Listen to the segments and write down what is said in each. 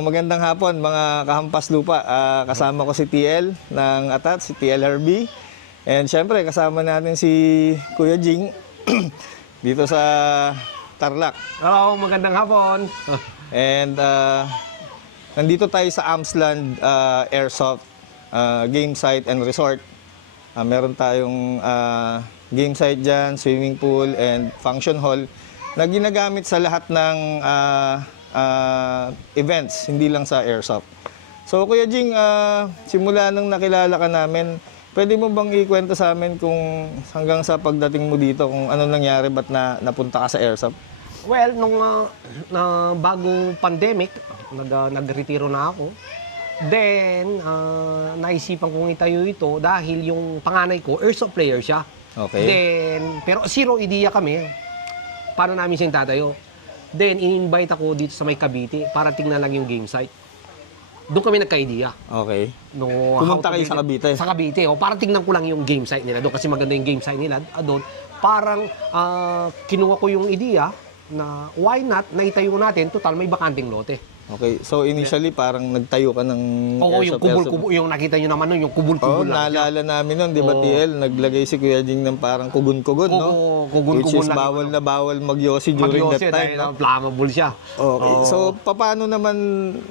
Magandang hapon mga kahampas lupa. Kasama ko si TL ng ATAT, si TL Herbie. And syempre kasama natin si Kuya Jing dito sa Tarlac. Hello, magandang hapon. And nandito tayo sa Amsland Airsoft Game Site and Resort. Meron tayong game site dyan, swimming pool and function hall na ginagamit sa lahat ng events, hindi lang sa airsoft. So Kuya Jing, simula nang nakilala ka namin, pwede mo bang ikwento sa amin kung hanggang sa pagdating mo dito, kung ano nangyari, ba't napunta ka sa airsoft? Well, nung bago pandemic, nagretiro na ako. Then, naisipan kong itayo ito dahil yung panganay ko, airsoft player siya. Okay. Then, pero zero idea kami, paano namin siya tatayo. Then, in-invite ako dito sa may Cavite para tingnan lang yung game site. Doon kami nagka-idea. Okay. No, pumunta kayo sa Cavite? Sa Cavite. Para tingnan ko lang yung game site nila doon kasi maganda yung game site nila doon. Parang kinuha ko yung idea na why not, naitayo natin, total may bakanting lote. Okay. So initially parang nagtayo ka ng oo, yung kubul-kubul, yung nakita nyo naman nun, yung kubul-kubul lang. Naalala namin nun, di ba TL? Naglagay si Kuya Jing ng parang kugun-kugun, no? Kugun-kugun. Which is bawal na bawal mag-yosi during that time, no? Flammable siya. Okay. So paano naman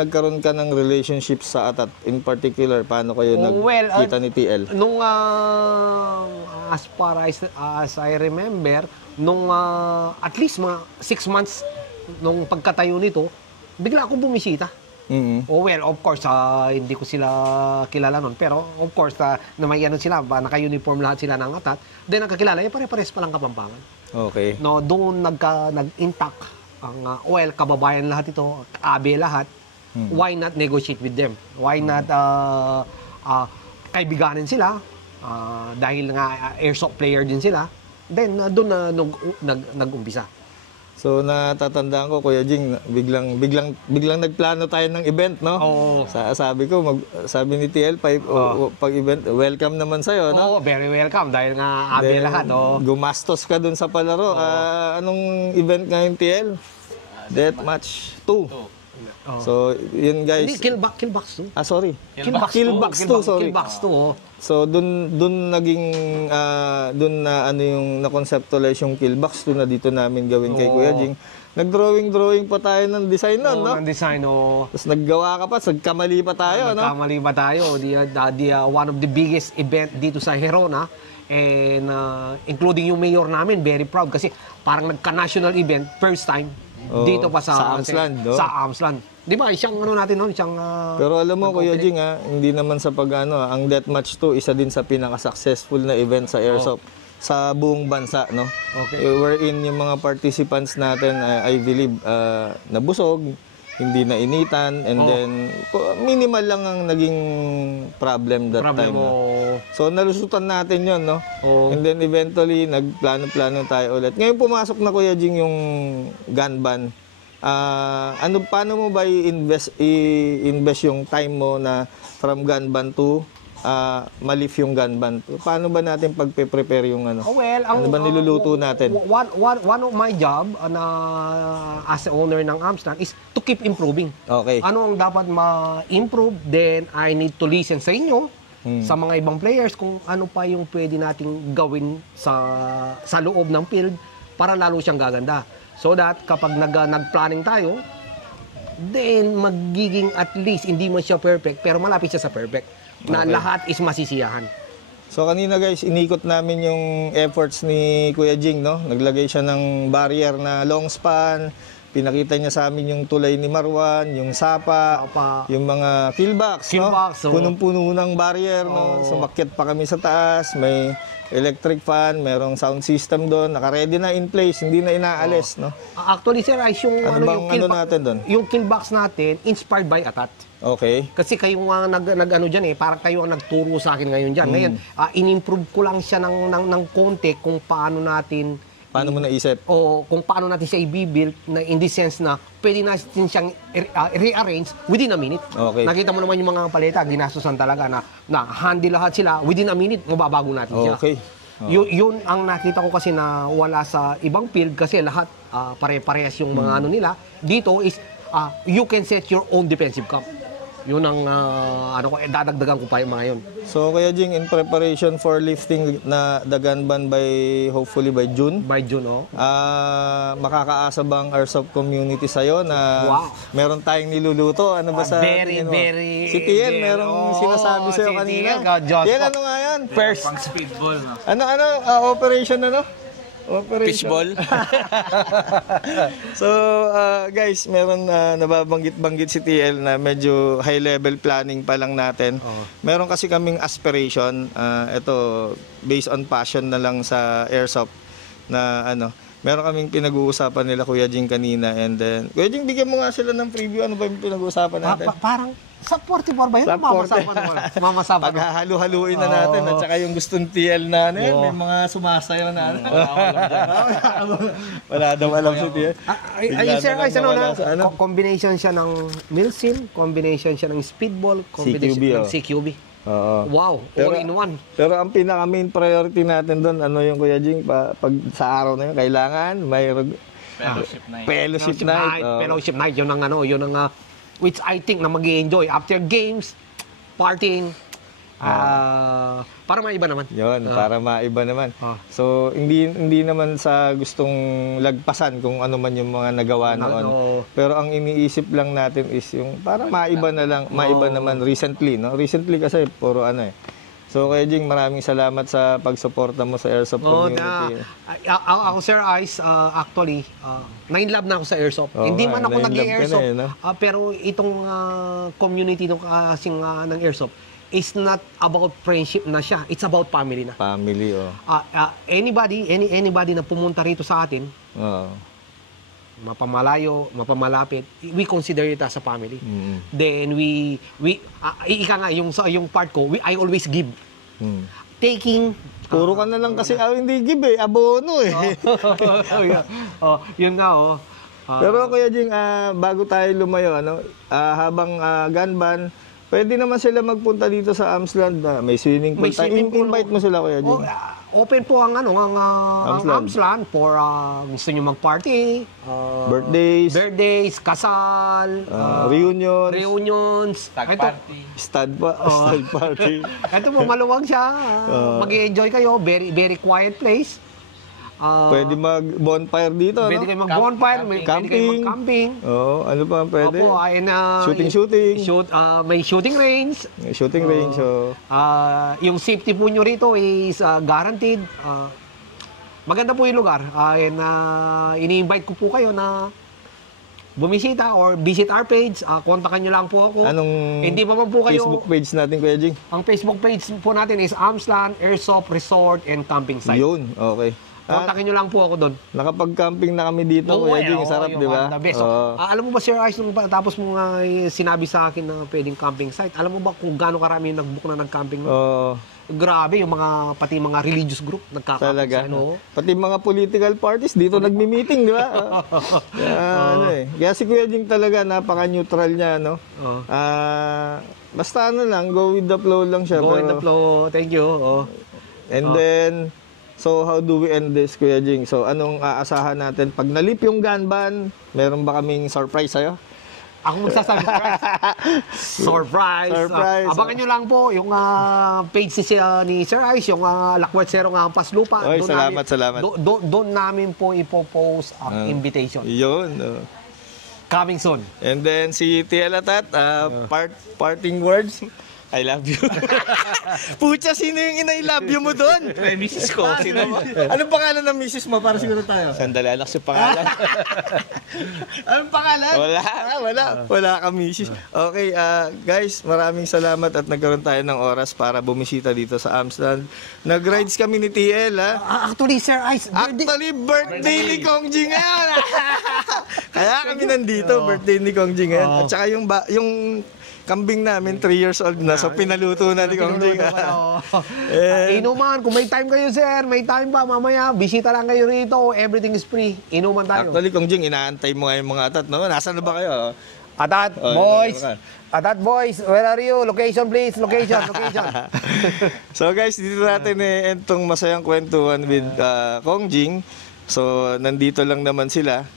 nagkaroon ka ng relationship sa ATAT in particular? Paano kayo nagkita ni TL? Nung as far as I remember, nung at least mga 6 months nung pagkatayo nito, bigla akong bumisita. Oh, well, of course, hindi ko sila kilala nun. Pero, of course, na may ano sila, naka-uniform lahat sila ng ATAT. Then, nakakilala, pare-pares pa lang Kapampangan. Okay. No, doon nag-intact ang, well, kababayan lahat ito, abe lahat. Why not negotiate with them? Why not kaibiganin sila? Dahil nga airsoft player din sila. Then, doon na nag-umpisa. So natatandaan ko, Kuya Jing, biglang nagplano tayo ng event, no? Oo. Sabi ni TL, pag event, welcome naman sa'yo, no? Oo, very welcome dahil nga abe lahat, oh. Gumastos ka dun sa palaro. Anong event ngayon, TL? Deathmatch 2. So, yun guys. Hindi, Killbox 2. Sorry. Killbox 2, sorry. Killbox 2, oh. So, dun naging, dun na ano yung na-conceptualize yung Killbox 2 na dito namin gawin kay Kuya Jing. Nag-drawing pa tayo ng design nun, no? Ng design, oh. Tapos naggawa ka pa, nagkamali pa tayo, no? Nagkamali pa tayo. One of the biggest event dito sa Herona. And including yung mayor namin, very proud kasi parang nagka-national event, first time. Dito pa sa Amsland, no? Sa Amsland. Di ba, siyang ano natin noon, siyang... Pero alam mo, Kuya Jing, hindi naman sa ang Deathmatch 2, isa din sa pinaka-successful na event sa Airsoft sa buong bansa, no? Okay. Wherein yung mga participants natin, I believe, nabusog, hindi na initan, and then minimal lang ang naging problem that time. No? So nalusutan natin yon, no? And then eventually nagplano-plano tayo ulit. Ngayon pumasok na, Kuya Jing, yung gun ban. Paano mo ba i-invest yung time mo na from gun ban to malif yung gun ban? Paano ba natin pagpe-prepare yung ano? Ano ba niluluto natin? One of my job as owner ng Amstrad is to keep improving. Okay. Ano ang dapat ma-improve? Then I need to listen sa inyo, sa mga ibang players, kung ano pa yung pwede nating gawin sa loob ng field para lalo siyang gaganda. So that kapag nag-planning tayo, then magiging at least, hindi man siya perfect, pero malapit siya sa perfect. Na lahat is masisiyahan. So kanina guys, inikot namin yung efforts ni Kuya Jing, no? Naglagay siya ng barrier na long span, pinakita niya sa amin yung tulay ni Marwan, yung sapa, yung mga killbox, no? Punong-puno ng barrier, no? Sumakyat pa kami sa taas, may electric fan, merong sound system doon, naka-ready na in place, hindi na inaalis, no? Actually, sir, ay yung natin doon? Yung killbox natin, inspired by ATAT. Okay. Kasi kayo nga nag-ano dyan parang kayo ang nagturo sa akin ngayon dyan. Ngayon, in-improve ko lang siya ng konti kung paano natin... Paano mo naisip? O kung paano natin siya i-build na in the sense na pwede natin siyang rearrange within a minute. Okay. Nakita mo naman yung mga paleta, ginastosan talaga na handy lahat sila, within a minute, mababago natin siya. Okay. Yun ang nakita ko kasi na wala sa ibang field kasi lahat pare-parehas yung mga ano nila. Dito is you can set your own defensive camp. Yun ang dadagdagan ko pa yung mga yun. So Kuya Jing, in preparation for lifting na the gun ban hopefully by June, By June, makakaasa bang Airsoft community sa'yo na meron tayong niluluto? Ano ba sa tingin mo? Si TL, merong sinasabi sa'yo si kanina. TL, TL, ano nga yan? First, Pang speedball, no? Operation Operation. Fishball. So, guys, meron nababanggit-banggit si TL na medyo high-level planning pa lang natin. Meron kasi kaming aspiration, ito, based on passion na lang sa Airsoft, na meron kaming pinag-uusapan nila Kuya Jing kanina. And then, Kuya Jing, bigyan mo nga sila ng preview. Ano ba yung pinag-uusapan natin? parang sa 44 ba yun? Sa 40. Mamasapan. Paghahalu-haluin na natin at saka yung gustong TL na may mga sumasayaw na wala daw alam si TL. Ayun sir, guys, combination siya ng Milsim, combination siya ng speedball, combination CQB, ng CQB. Oo. Wow, all in one. Pero ang pinaka main priority natin doon, yung Kuya Jing, pag sa araw na yun, kailangan may fellowship night. Fellowship night, yun ang which I think na mag-i-enjoy after games, partying, para maiba naman. Yun, para maiba naman. So, hindi naman sa gustong lagpasan kung ano man yung mga nagawa noon. Pero ang iniisip lang natin is yung para maiba na lang, maiba naman recently, no? Recently kasi puro So, Kuya Jing, maraming salamat sa pagsuporta mo sa Airsoft community. Ako, Sir Ice, actually, na-inlove na ako sa Airsoft. Hindi man ako nag-Airsoft, pero itong community ng Airsoft is not about friendship na siya. It's about family na. Family, Anybody na pumunta rito sa atin, mapamalayo, mapamalapit, we consider it as a family. Then ika nga, yung part ko, I always give. Taking. Puro ka na lang kasi hindi give abono Yun nga Pero Kuya Jing, bago tayo lumayo, habang gun ban, pwede naman sila magpunta dito sa Amsland. May swimming pool. Invite mo sila, Kuya Jing. Open po ang Amsland for gusto nyo mag-party, birthdays, kasal, reunions, stud party. Ito po, maluwag siya. Mag-i-enjoy kayo. Very, very quiet place. Pwede mag-bonfire dito, Pwede kayo mag-bonfire, pwede kayo mag-camping. Ano pa pwede? Opo, shooting. May shooting range. Yung safety po nyo rito is guaranteed. Maganda po yung lugar. Ini-invite ko po kayo na bumisita or visit our page. Kontakan nyo lang po ako. Hindi pa man po kayo. Facebook page natin, Kuya Jing? Ang Facebook page po natin is Amsland Airsoft Resort and Camping Site. Yun, okay. Kontakin nyo lang po ako doon. Nakapag-camping na kami dito, Kuya Jing. Sarap, di ba? Alam mo ba, Sir Ice, nung tapos mo nga sinabi sa akin na pwedeng camping site, alam mo ba kung gaano karami yung nag-book na nag-camping? Grabe, pati mga religious group nagkakamping. Talaga. Pati mga political parties dito nagmi-meeting, di ba? Kaya si Kuya Jing talaga, napaka-neutral niya, basta lang, go with the flow lang siya. Go with the flow. Thank you. And then, so how do we end this, Kuya Jing? So anong aasahan natin? Pag nalip yung gun ban, meron ba kaming surprise sa'yo? Ako magsasabi surprise. Abangan nyo lang po yung page ni Sir Ice, yung Lakwat Zero nga Paslupa. Salamat. Doon namin po ipopost ang invitation. Yun. Coming soon. And then si Tia Latat, parting words. I love you. Pucha, sino yung ina-I love you mo doon? May misis ko. Anong pangalan ng misis mo para siguro tayo? Sandali, alak si pangalan. Anong pangalan? Wala ka misis. Okay, guys, maraming salamat at nagkaroon tayo ng oras para bumisita dito sa Amsland. Nag-rides kami ni TL, Actually, Sir Ice, birthday ni Kong Jing ngayon. Kaya kami nandito, birthday ni Kong Jing ngayon. At saka yung kambing namin, 3 years old na. So, pinaluto na ni Kong Jing. Inuman, kung may time kayo, sir, may time pa, mamaya, bisita lang kayo rito, everything is free. Inuman tayo. Actually, Kong Jing, inaantay mo nga yung mga atat, no? Nasaan na ba kayo? Atat, boys! Atat, boys! Where are you? Location, please. Location. So, guys, dito natin entong masayang kwentuhan with Kong Jing. So, nandito lang naman sila.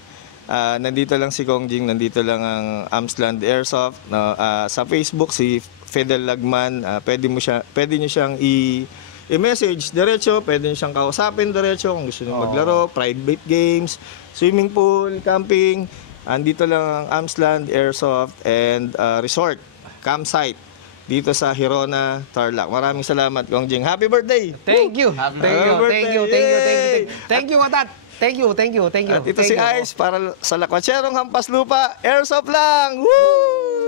nandito lang si Kong Jing, nandito lang ang Amsland Airsoft. No? Sa Facebook, si Fidel Lagman, pwede nyo siyang i-message diretso, pwede nyo siyang kausapin diretso kung gusto nyo maglaro, private games, swimming pool, camping. Andito lang ang Amsland Airsoft and Resort, campsite dito sa Hirona, Tarlac. Maraming salamat, Kong Jing. Happy birthday! Thank you. Happy birthday! Thank you, Watat. Thank you. At ito si Ice para sa Lakwacherong Hampas Lupa, Airsoft lang! Woo!